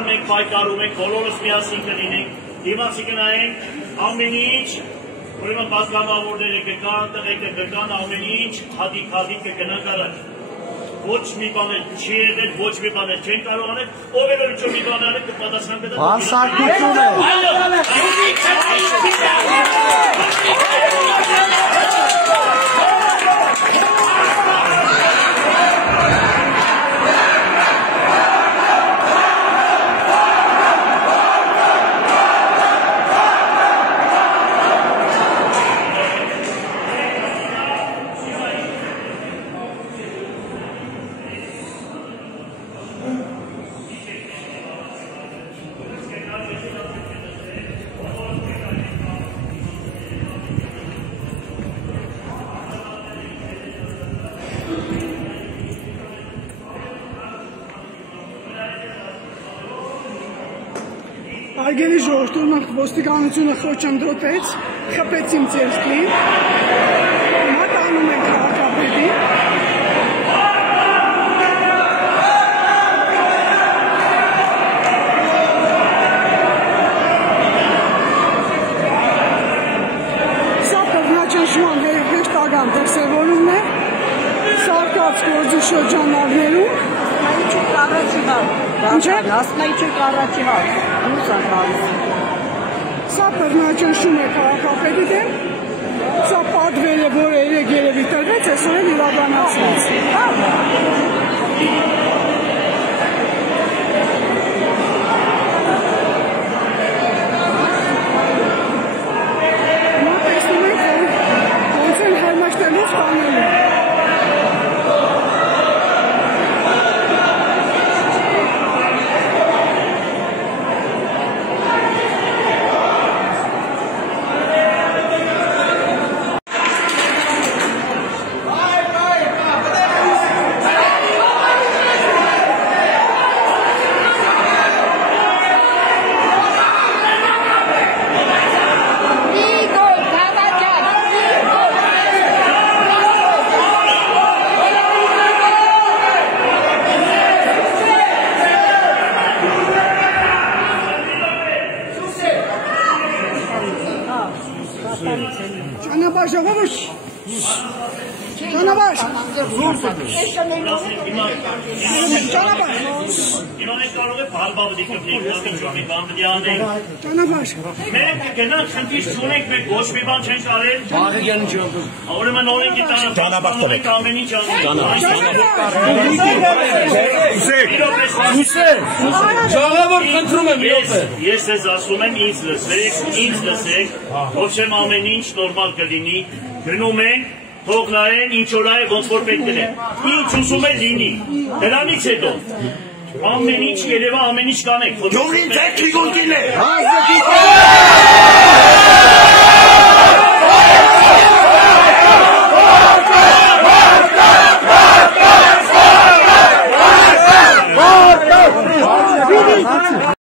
համար մենք պայքարում ենք, բոլորս միասին կլինենք, դիմացի կնայենք, ամեն ինչ, ուրեմն պատգամավորները կգան, տղեկը կգան, ամեն ինչ, հատիկ կգնանք առաջ։ Ոչ մի բան էլ չի եղել, ոչ մի բան էլ չեն կարող անել, ով էլ ինչ մի բան անել կպատասխան կտա։ Բանսարկություն է։ Այգելի ժողովուրդը ոստիկանությունը խոչընդոտեց, խփեց իմ ձեռքին, հիմա տանում են քաղաքապետին։ Սա բռնաճնշման հերթական դրսևորումն է, Սարգաց գործի շրջանառներում։ Սա բռնաճնշում է քաղաքապետի դեմ, սա պատվեր է, որ երևի տրվեց, այսօր էլ իրականացվեց։ Հիմա տեսնում ենք, ոնց են հարմաշտելով տանելու։ Ճանապարհ ժողովուրդ, ճանապարհ, Հիմա մենք կարող է բալբաբդի կպնենք, ոչ մի բան պիտի անենք։ ճանապարհ։ Մենք գնանք խնդիր չունենք, մենք ոչ մի բան չենք արել։ Բաղը գերն չի ոգում։ Ուրեմն օրենքի ճանապարհ ամեն ինչ անենք։ Ժողովուրդ խնդրում եմ յոթը։ Ես ես ասում եմ ինձ լսեք, ոչ եմ ամեն ինչ նորմալ կլինի, գնում ենք, թող նայեն, ինչ որ այ ոնց որ պետք է։ Ինչ ուզում է լինի։ Դրանից հետո ամեն ինչ երևա ամեն ինչ կանենք։ Գյումրին ձեր քիգունքին է։